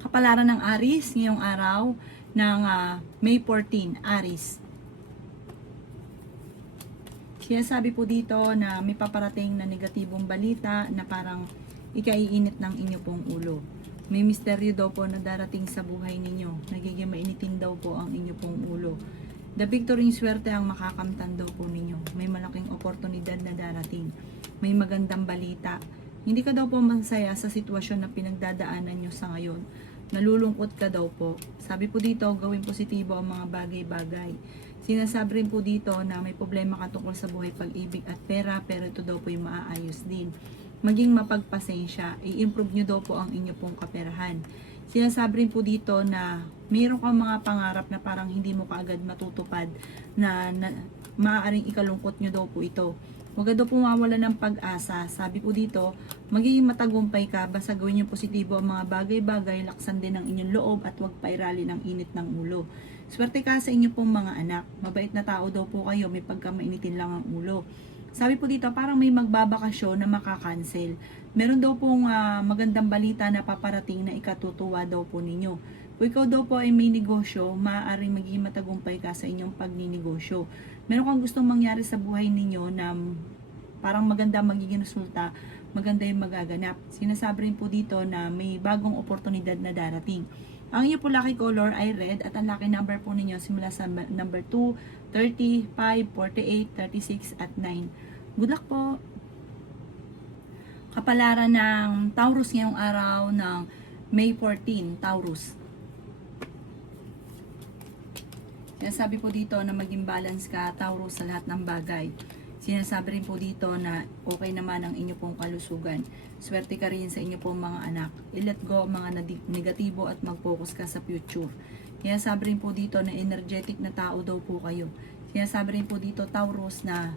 Kapalaran ng Aries ngayong araw ng May 14, Aries. Sinasabi po dito na may paparating na negatibong balita na parang ikaiinit ng inyo pong ulo. May misteryo daw po na darating sa buhay ninyo. Nagiging mainitin daw po ang inyo pong ulo. The victory swerte ang makakamtan daw po ninyo. May malaking oportunidad na darating. May magandang balita. Hindi ka daw po masaya sa sitwasyon na pinagdadaanan nyo sa ngayon. Nalulungkot ka daw po. Sabi po dito, gawing positibo ang mga bagay-bagay. Sinasabi rin po dito na may problema ka tungkol sa buhay, pag-ibig at pera, pero ito daw po yung maaayos din. Maging mapagpasensya, i-improve nyo daw po ang inyo pong kaperahan. Sinasabi rin po dito na mayroon kang mga pangarap na parang hindi mo kaagad matutupad na maaaring ikalungkot nyo daw po ito. Huwag daw pumawala ng pag-asa. Sabi po dito, magiging matagumpay ka basta gawin yung positibo ang mga bagay-bagay, laksan din ang inyong loob at huwag pairali ng init ng ulo. Swerte ka sa inyo pong mga anak. Mabait na tao daw po kayo, may pagkamainitin lang ang ulo. Sabi po dito, parang may magbabakasyon na makakancel. Meron daw pong magandang balita na paparating na ikatutuwa daw po ninyo. Kung ikaw daw po ay may negosyo, maaaring maging matagumpay ka sa inyong pagninegosyo. Meron kang gustong mangyari sa buhay ninyo na parang maganda magiging resulta, maganda yung magaganap. Sinasabi rin po dito na may bagong oportunidad na darating. Ang inyo po lucky color ay red at ang lucky number po ninyo simula sa number 2, 30, 5, 48, 36 at 9. Good luck po! Kapalaran ng Taurus ngayong araw ng May 14, Taurus. Sinasabi po dito na maging balance ka, Taurus, sa lahat ng bagay. Sinasabi rin po dito na okay naman ang inyo pong kalusugan. Swerte ka rin sa inyo pong mga anak. I-let go ang mga negatibo at mag-focus ka sa future. Sinasabi rin po dito na energetic na tao daw po kayo. Sinasabi rin po dito, Taurus, na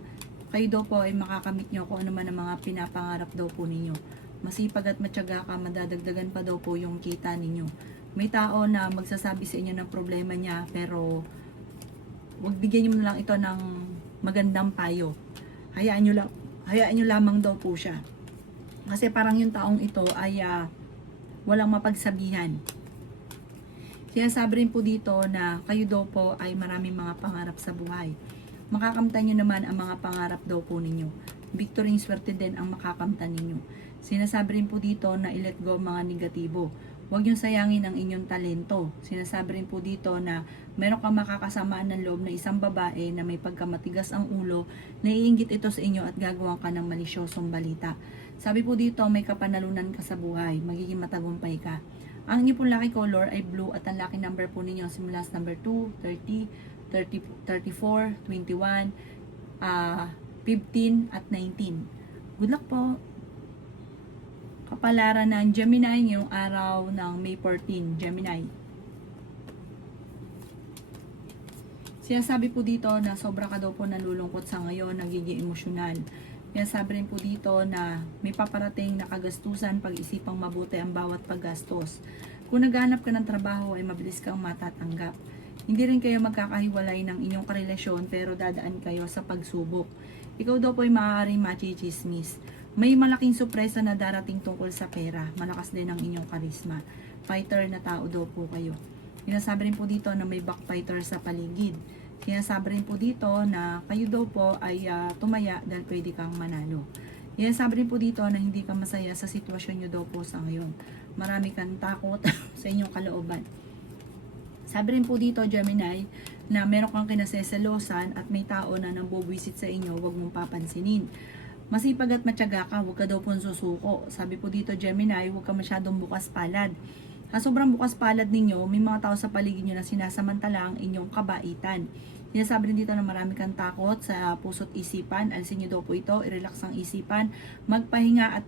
kayo daw po ay makakamit nyo kung ano man ang mga pinapangarap daw po ninyo. Masipag at matyaga ka, madadagdagan pa daw po yung kita ninyo. May tao na magsasabi sa inyo ng problema niya, pero huwag bigyan nyo na lang ito ng magandang payo. Hayaan nyo lamang daw po siya. Kasi parang yung taong ito ay walang mapagsabihan. Sinasabi rin po dito na kayo daw po ay maraming mga pangarap sa buhay. Makakamtan nyo naman ang mga pangarap daw po ninyo. Victory swerte din ang makakamtan ninyo. Sinasabi rin po dito na i-let go mga negatibo. Huwag yung sayangin ang inyong talento. Sinasabi rin po dito na meron kang makakasamaan ng loob na isang babae na may pagkamatigas ang ulo, naiinggit ito sa inyo at gagawa ka ng malisyosong balita. Sabi po dito, may kapanalunan ka sa buhay, magiging matagumpay ka. Ang inyo pong lucky color ay blue at ang lucky number po ninyo simula sa number 2, 30, 34, 21, 15 at 19. Good luck po! Kapalaran ng Gemini ngayong araw ng May 14, Gemini. Sinasabi po dito na sobra ka daw po nalulungkot sa ngayon, nagiging emosyonal. Sinasabi rin po dito na may paparating na kagastusan, pag-isipang mabuti ang bawat paggastos. Kung naghanap ka ng trabaho ay mabilis kang matatanggap. Hindi rin kayo magkakahiwalay ng inyong karelasyon pero dadaan kayo sa pagsubok. Ikaw daw po ay maaaring machichismis. May malaking sorpresa na darating tungkol sa pera. Malakas din ang inyong karisma. Fighter na tao daw po kayo. Sinasabi rin po dito na may backfighter sa paligid. Sinasabi rin po dito na kayo daw po ay tumaya dahil pwede kang manalo. Sinasabi rin po dito na hindi ka masaya sa sitwasyon nyo daw po sa ngayon. Marami kang takot sa inyong kalooban. Sabi rin po dito, Gemini, na meron kang kinaseselosan at may tao na nambubwisit sa inyo, huwag mong papansinin. Masipag at matyaga ka, huwag ka daw pong susuko. Sabi po dito, Gemini, huwag ka masyadong bukas palad. Sa sobrang bukas palad ninyo, may mga tao sa paligid nyo na sinasamantala ang inyong kabaitan. Sinasabi rin dito na marami kang takot sa puso't isipan. Alisin nyo daw po ito, i-relax ang isipan, magpahinga at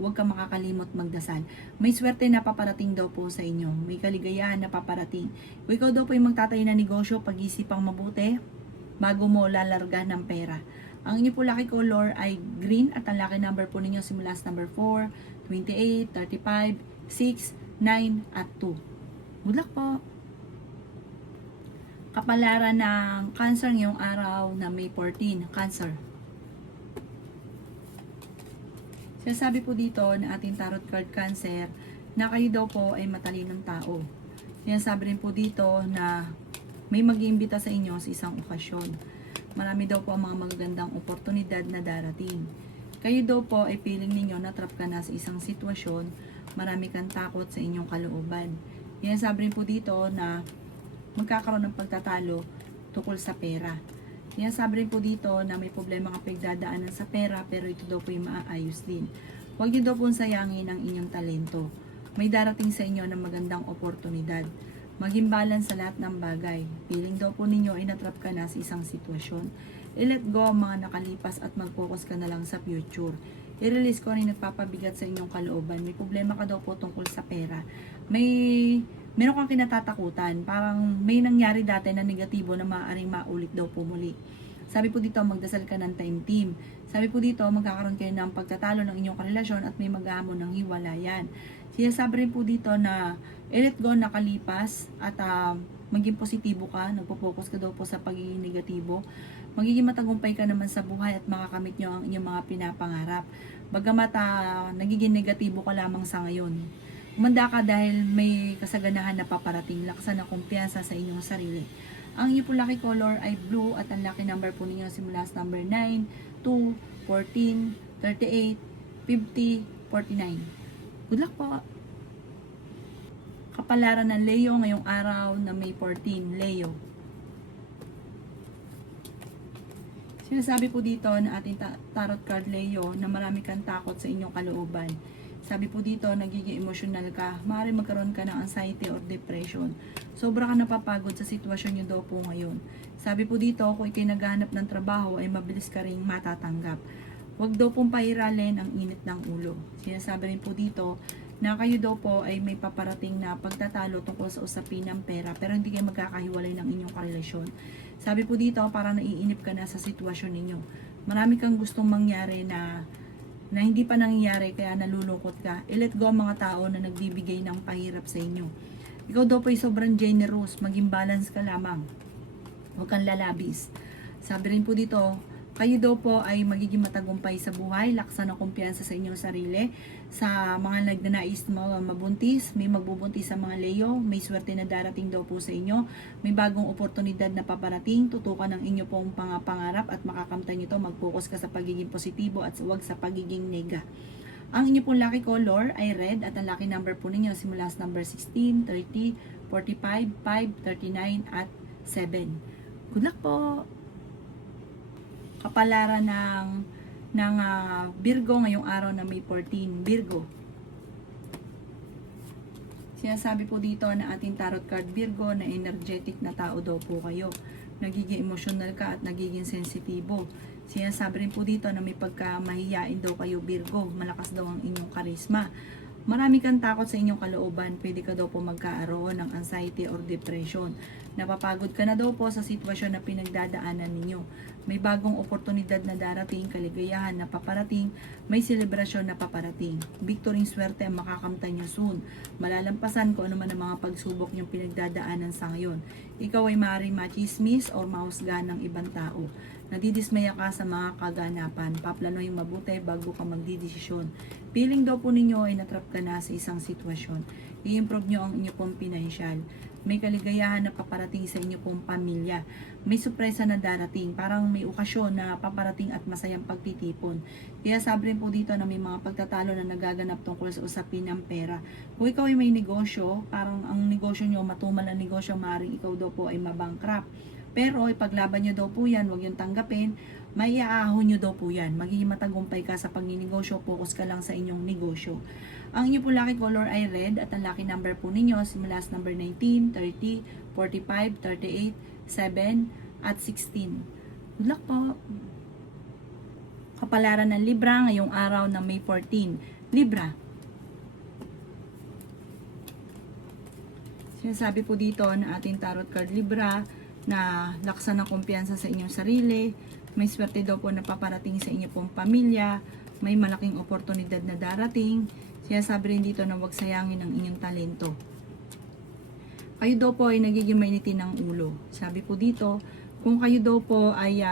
huwag ka makakalimot magdasal. May swerte na paparating daw po sa inyo. May kaligayahan na paparating. Kung ikaw daw po yung magtatayo ng negosyo, pag-isipang mabuti, bago mo lalarga ng pera. Ang inyo po lucky color ay green at ang lucky number po ninyo simula sa number 4, 28, 35, 6, 9 at 2. Good luck po! Kapalaran ng Cancer ngayong araw na May 14, Cancer. Sinasabi po dito na ating tarot card Cancer na kayo daw po ay matalinong tao. Sinasabi rin po dito na may mag-iimbita sa inyo sa isang okasyon. Marami daw po ang mga magagandang oportunidad na darating. Kayo daw po ay feeling ninyo na trap ka na sa isang sitwasyon, marami kang takot sa inyong kalooban. Sinasabi rin po dito na magkakaroon ng pagtatalo tungkol sa pera. Sinasabi rin po dito na may problema ka pagdadaanan sa pera, pero ito daw po yung maaayos din. Huwag niyo daw pong sayangin ang inyong talento. May darating sa inyo ng magandang oportunidad. Maging balance sa lahat ng bagay. Feeling daw po ninyo ay natrap ka na sa isang sitwasyon. I-let go ang mga nakalipas at mag-focus ka na lang sa future. I-release ko ang nagpapabigat sa inyong kalooban. May problema ka daw po tungkol sa pera. Meron kang kinatatakutan. Parang may nangyari dati na negatibo na maaaring maulit daw po muli. Sabi po dito, magdasal ka ng time team. Sabi po dito, magkakaroon kayo ng pagtatalo ng inyong karelasyon at may mag-ahamon ng hiwalayan. Sinasabi rin po dito na i-let go nakalipas at maging positibo ka, nagpo-focus ka daw po sa pagiging negatibo. Magiging matagumpay ka naman sa buhay at makakamit nyo ang inyong mga pinapangarap. Bagamat nagiging negatibo ka lamang sa ngayon. Umanda ka dahil may kasaganahan na paparating, laksan na kumpiyansa sa inyong sarili. Ang inyong po lucky color ay blue at ang lucky number po ninyo simula sa number 9, 2, 14, 38, 50, 49. Good luck po! Kapalaran ng Leo ngayong araw na May 14, Leo. Sinasabi po dito na ating tarot card Leo na marami kang takot sa inyong kalooban. Sabi po dito, nagiging emotional ka, maaaring magkaroon ka ng anxiety or depression. Sobra ka napapagod sa sitwasyon nyo daw po ngayon. Sabi po dito, kung ikay naghahanap ng trabaho ay mabilis ka rin matatanggap. Huwag daw pong pairalin ang init ng ulo. Sinasabi rin po dito na kayo daw po ay may paparating na pagtatalo tungkol sa usapin ng pera pero hindi kayo magkakahiwalay ng inyong karelasyon. Sabi po dito, parang naiinip ka na sa sitwasyon ninyo. Marami kang gustong mangyari na hindi pa nangyayari kaya nalulungkot ka. I-let go ang mga tao na nagbibigay ng pahirap sa inyo. Ikaw daw po ay sobrang generous, maging balance ka lamang. Huwag kang lalabis. Sabi rin po dito, kayo daw po ay magiging matagumpay sa buhay, laksan ng kumpiyansa sa inyong sarili. Sa mga nagnanais mabuntis, may magbubuntis sa mga Leo, may swerte na darating daw po sa inyo, may bagong oportunidad na paparating, tutukan ng inyo pong pangarap at makakamtan nyo to, mag-focus ka sa pagiging positibo at huwag sa pagiging nega. Ang inyo pong lucky color ay red at ang lucky number po ninyo simula sa number 16, 30, 45, 5, 39 at 7. Good luck po! Kapalaran ng Virgo ngayong araw na May 14, Virgo. Sinasabi po dito na ating tarot card Virgo na energetic na tao daw po kayo. Nagiging emotional ka at nagiging sensitibo. Sinasabi rin po dito na may pagkamahiyain daw kayo Virgo. Malakas daw ang inyong karisma. Marami kang takot sa inyong kalooban, pwede ka daw po magkaroon ng anxiety or depression. Napapagod ka na daw po sa sitwasyon na pinagdadaanan ninyo. May bagong oportunidad na darating, kaligayahan na paparating, may selebrasyon na paparating. Victory, swerte ang makakamtan nyo soon. Malalampasan ko ano man ang mga pagsubok nyong pinagdadaanan sa ngayon. Ikaw ay maaaring machismis or mahusgahan ng ibang tao. Nadidismaya ka sa mga kaganapan. Paplanohin mabuti bago ka magdidesisyon. Feeling daw po ninyo ay natrap ka na sa isang sitwasyon. I-improve nyo ang inyo pong pinansyal. May kaligayahan na paparating sa inyo pong pamilya. May surpresa na darating. Parang may okasyon na paparating at masayang pagtitipon. Kaya sabi rin po dito na may mga pagtatalo na nagaganap tungkol sa usapin ng pera. Kung ikaw ay may negosyo, parang ang negosyo nyo, matumal ang negosyo, maaaring ikaw daw po ay mabankrupt. Pero ipaglaban nyo daw po yan, huwag yung tanggapin, may iaahon nyo daw po yan. Magiging matagumpay ka sa pagninegosyo, focus ka lang sa inyong negosyo. Ang inyo po lucky color ay red at ang lucky number po ninyo simula sa number 19, 30, 45, 38, 7 at 16. Good luck po! Kapalaran ng Libra ngayong araw ng May 14. Libra. Sinasabi po dito na ating tarot card Libra na laksan ng kumpiyansa sa inyong sarili, may swerte daw po na paparating sa inyo pong pamilya, may malaking oportunidad na darating. Sinasabi rin dito na huwag sayangin ang inyong talento. Kayo daw po ay nagiging mainitin ng ulo. Sabi po dito, kung kayo daw po ay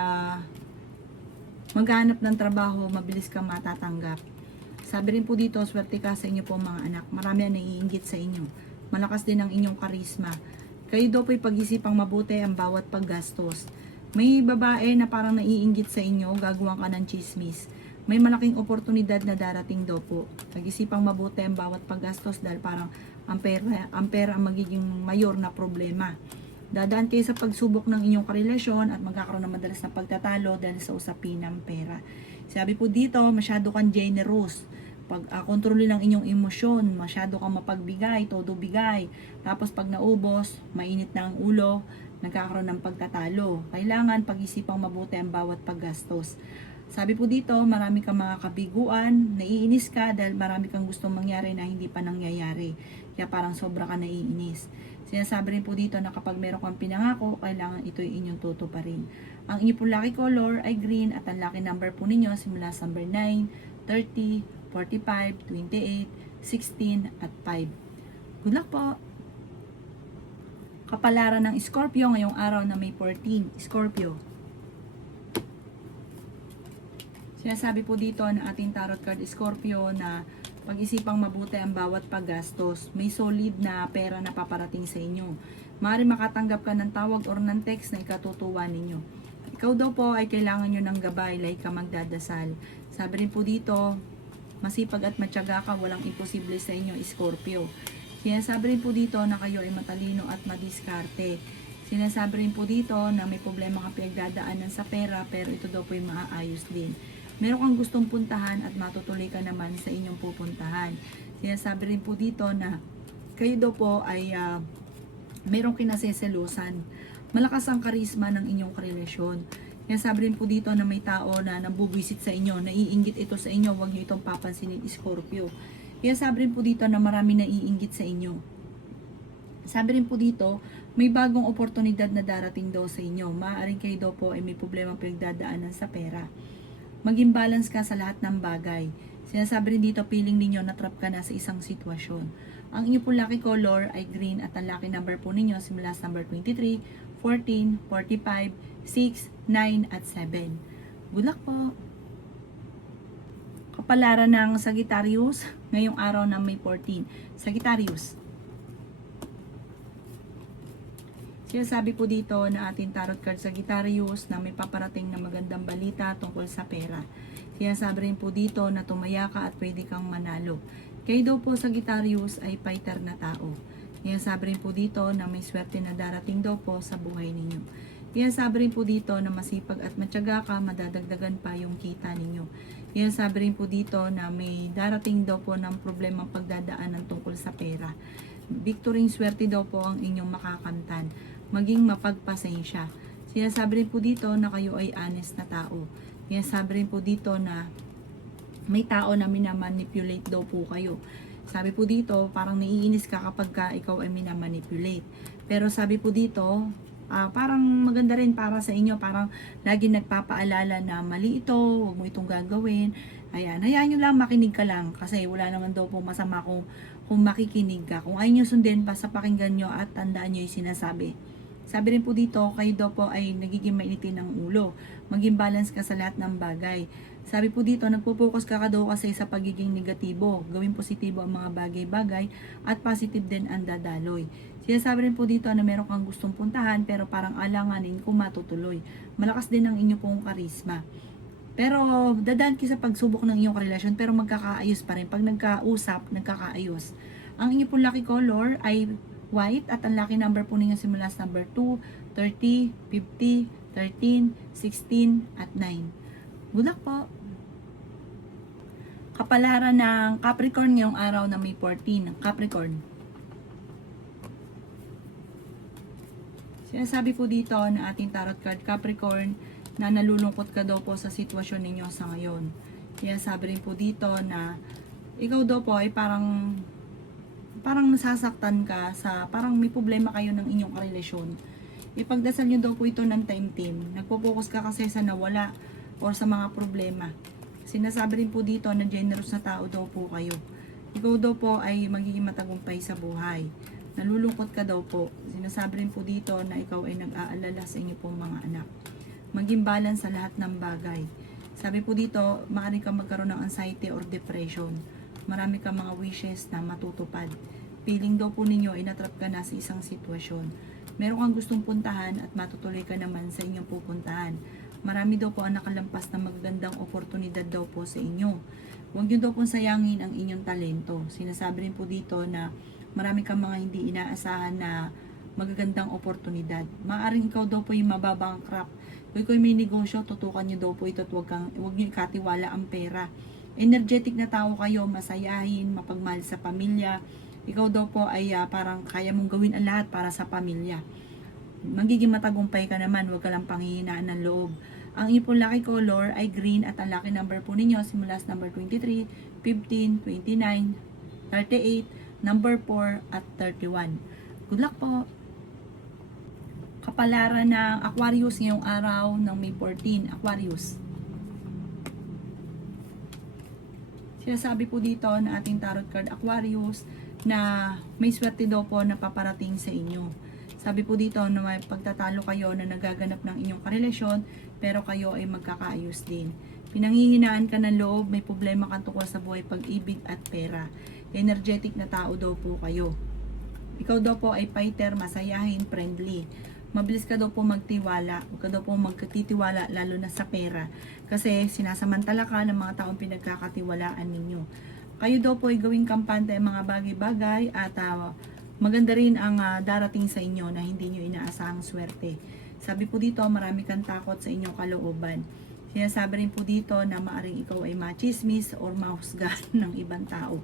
maghanap ng trabaho, mabilis ka matatanggap. Sabi rin po dito, swerte ka sa inyo po mga anak. Marami ang naiinggit sa inyo. Malakas din ang inyong karisma. Kayo daw po'y pag-isipang mabuti ang bawat paggastos. May babae na parang naiinggit sa inyo, gagawan ka ng chismis. May malaking oportunidad na darating daw po. Pag-isipang mabuti ang bawat paggastos dahil parang ang pera ang magiging mayor na problema. Dadaan kayo sa pagsubok ng inyong karelasyon at magkakaroon ng madalas na pagtatalo dahil sa usapin ng pera. Sabi po dito, masyado kang generous. Kontrolin ang inyong emosyon, masyado kang mapagbigay, todo bigay. Tapos pag naubos, mainit na ang ulo, nagkakaroon ng pagtatalo. Kailangan pag-isipang mabuti ang bawat paggastos. Sabi po dito, marami kang mga kabiguan, naiinis ka dahil marami kang gustong mangyari na hindi pa nangyayari. Kaya parang sobra ka naiinis. Sinasabi rin po dito na kapag meron kang pinangako, kailangan ito'y inyong tutuparin. Ang inyo po lucky color ay green at ang lucky number po ninyo simula sa number 9, 30, 45, 28, 16 at 5. Good luck po! Kapalaran ng Scorpio ngayong araw na May 14. Scorpio. Sinasabi po dito na ating tarot card Scorpio na pag-isipang mabuti ang bawat paggastos. May solid na pera na paparating sa inyo. Maaari makatanggap ka ng tawag or ng text na ikatutuwa ninyo. Ikaw daw po ay kailangan nyo ng gabay, like ka magdadasal. Sabi rin po dito, masipag at matyaga ka, walang imposible sa inyo, Scorpio. Sinasabi rin po dito na kayo ay matalino at madiskarte. Sinasabi rin po dito na may problema kang pinagdadaanan sa pera, pero ito daw po ay maaayos din. Meron kang gustong puntahan at matutuloy ka naman sa inyong pupuntahan. Sinasabi rin po dito na kayo daw po ay merong kinaseselusan. Malakas ang karisma ng inyong karelasyon. Sinasabi rin po dito na may tao na nabubwisit sa inyo, naiinggit ito sa inyo, huwag nyo itong papansinin, Scorpio. Sinasabi rin po dito na marami naiinggit sa inyo. Sabi rin po dito, may bagong oportunidad na darating daw sa inyo. Maaaring kayo daw po ay may problema pinagdadaanan sa pera. Maging balance ka sa lahat ng bagay. Sinasabi rin dito, feeling ninyo na trap ka na sa isang sitwasyon. Ang inyo po lucky color ay green at ang lucky number po ninyo simula sa number 23, 14, 45, 6, 9 at 7. Good luck po! Kapalaran ng Sagittarius ngayong araw ng May 14. Sagittarius. Sinasabi po dito na ating tarot card Sagittarius na may paparating na magandang balita tungkol sa pera. Sinasabi rin po dito na tumaya ka at pwede kang manalo. Kayo daw po Sagittarius ay fighter na tao. Sinasabi rin po dito na may swerte na darating daw po sa buhay ninyo. Sinasabi rin po dito na masipag at matyaga ka, madadagdagan pa yung kita ninyo. Sinasabi rin po dito na may darating daw po ng problemang pagdadaanan tungkol sa pera. Victory swerte daw po ang inyong makakamtan. Maging mapagpasensya. Sinasabi rin po dito na kayo ay honest na tao. Sinasabi rin po dito na may tao na minamanipulate daw po kayo. Sabi po dito, parang naiinis ka kapag ikaw ay minamanipulate. Pero sabi po dito, parang maganda rin para sa inyo, parang lagi nagpapaalala na mali ito, huwag mo itong gagawin. Ayan, hayaan nyo lang, makinig ka lang kasi wala naman daw po masama kung makikinig ka. Kung ayaw nyo sundin, basta pakinggan nyo at tandaan nyo yung sinasabi. Sabi rin po dito, kayo daw po ay nagiging mainitin ng ulo. Maging balance ka sa lahat ng bagay. Sabi po dito, nagpo-focus ka daw kasi sa pagiging negatibo. Gawing positibo ang mga bagay-bagay at positive din ang dadaloy. Sinasabi rin po dito na meron kang gustong puntahan pero parang alanganin kung matutuloy. Malakas din ang inyo pong karisma. Pero dadaan kayo sa pagsubok ng inyong relasyon pero magkakaayos pa rin. Pag nagkausap, nagkakaayos. Ang inyo pong lucky color ay white at ang lucky number po ninyo simula sa number 2, 30, 50, 13, 16 at 9. Good luck po! Kapalaran ng Capricorn ngayong araw na May 14. Capricorn. Sinasabi po dito na ating tarot card Capricorn na nalulungkot ka daw po sa sitwasyon ninyo sa ngayon. Kaya sabi rin po dito na ikaw daw po ay parang nasasaktan ka sa parang may problema kayo ng inyong relasyon. Ipagdasal nyo daw po ito ng time team. Nagpo-focus ka kasi sa nawala o sa mga problema. Sinasabi rin po dito na generous na tao daw po kayo. Ikaw daw po ay magiging matagumpay sa buhay. Nalulungkot ka daw po. Sinasabi rin po dito na ikaw ay nag-aalala sa inyo pong mga anak. Maging balance sa lahat ng bagay. Sabi po dito, maaari kang magkaroon ng anxiety or depression. Marami kang mga wishes na matutupad. Feeling daw po ninyo ay natrap ka na sa isang sitwasyon. Meron kang gustong puntahan at matutuloy ka naman sa inyong pupuntahan. Marami daw po ang nakalampas na magagandang oportunidad daw po sa inyo. Huwag nyo daw pong sayangin ang inyong talento. Sinasabi rin po dito na marami kang mga hindi inaasahan na magagandang oportunidad. Maaring ikaw daw po yung mababangkrap. Kung ikaw may negosyo, tutukan nyo daw po ito at huwag nyo ikatiwala ang pera. Energetic na tao kayo, masayahin, mapagmahal sa pamilya. Ikaw daw po ay parang kaya mong gawin ang lahat para sa pamilya. Magiging matagumpay ka naman, huwag ka lang panghihinaan ng loob. Ang inyong pong lucky color ay green at ang lucky number po ninyo simula sa number 23, 15, 29, 38, number 4 at 31. Good luck po! Kapalaran ng Aquarius ngayong araw ng May 14, Aquarius. Sinasabi po dito na ating tarot card Aquarius na may swerte daw po na paparating sa inyo. Sabi po dito na may pagtatalo kayo na nagaganap ng inyong karelasyon pero kayo ay magkakaayos din. Pinanghihinaan ka ng loob, may problema ka tungkol sa buhay, pag-ibig at pera. Energetic na tao daw po kayo. Ikaw daw po ay fighter, masayahin, friendly. Mabilis ka daw po magtiwala. Huwag ka daw po magtitiwala lalo na sa pera. Kasi sinasamantala ka ng mga taong pinagkakatiwalaan ninyo. Kayo daw po ay gawing kampante ang mga bagay-bagay at maganda rin ang darating sa inyo na hindi nyo inaasahang swerte. Sabi po dito, marami kang takot sa inyong kalooban. Sinasabi rin po dito na maaring ikaw ay machismis or mahusgahan ng ibang tao.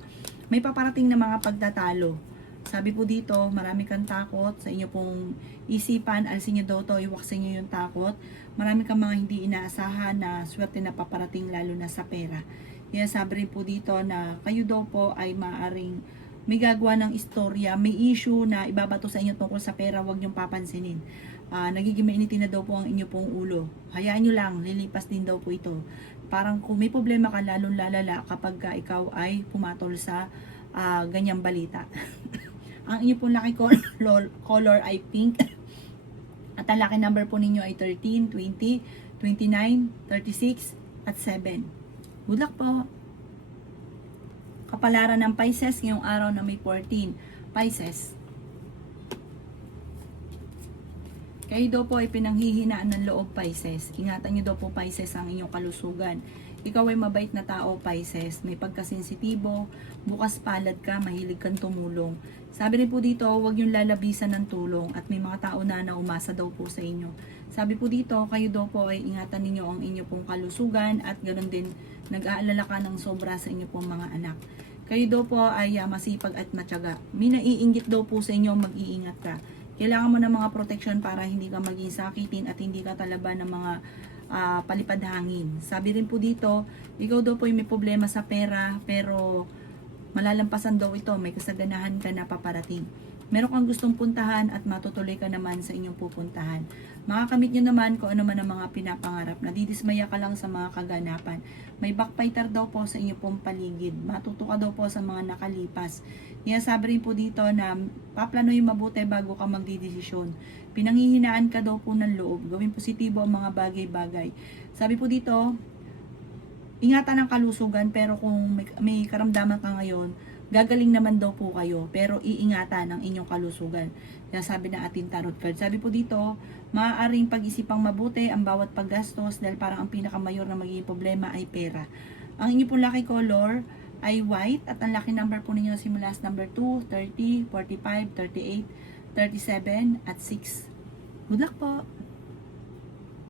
May paparating na mga pagtatalo. Sabi po dito, marami kang takot sa inyo pong isipan, alisin nyo daw to, iwaksin nyo yung takot. Marami kang mga hindi inaasahan na swerte na paparating lalo na sa pera. Kaya sabi rin po dito na kayo daw po ay maaring may gagawa ng istorya, may issue na ibabato sa inyo tungkol sa pera, huwag nyong papansinin. Nagiging mainitin na daw po ang inyo pong ulo. Hayaan nyo lang, lilipas din daw po ito. Parang kung may problema ka, lalong lalala kapag ikaw ay pumatol sa ganyang balita. Ang inyo pong lucky color ay pink. At ang lucky number po ninyo ay 13, 20, 29, 36, at 7. Good luck po! Kapalaran ng Pisces ngayong araw na May 14. Pisces. Kayo daw po ay pinanghihinaan ng loob, Pisces. Ingatan nyo daw po, Pisces, ang inyong kalusugan. Ikaw ay mabait na tao, Pisces. May pagkasensitibo, bukas palad ka, mahilig kang tumulong. Sabi rin po dito, huwag yung lalabisan ng tulong at may mga tao na umasa daw po sa inyo. Sabi po dito, kayo daw po ay ingatan ninyo ang inyo pong kalusugan at ganoon din nag-aalala ka ng sobra sa inyo pong mga anak. Kayo daw po ay masipag at matyaga. May naiinggit daw po sa inyo, mag-iingat ka. Kailangan mo ng mga protection para hindi ka maging sakitin at hindi ka talaban ng mga palipad hangin. Sabi rin po dito, ikaw daw po ay may problema sa pera pero malalampasan daw ito, may kasaganahan ka na paparating. Meron kang gustong puntahan at matutuloy ka naman sa inyong pupuntahan. Makakamit nyo naman kung ano man ang mga pinapangarap. Nadidismaya ka lang sa mga kaganapan. May backfighter daw po sa inyong pong paligid. Matuto ka daw po sa mga nakalipas. Kaya sabi rin po dito na paplanuhin mabuti bago ka magdidesisyon. Pinanghihinaan ka daw po ng loob. Gawin positibo ang mga bagay-bagay. Sabi po dito, ingatan ang kalusugan pero kung may karamdaman ka ngayon, gagaling naman daw po kayo pero iingatan ang inyong kalusugan. Kaya sabi na ating tarot card. Sabi po dito, maaaring pag-isipang mabuti ang bawat paggastos dahil parang ang pinakamayor na magiging problema ay pera. Ang inyong pong lucky color ay white at ang lucky number po ninyo simula sa number 2, 30, 45, 38, 37 at 6. Good luck po!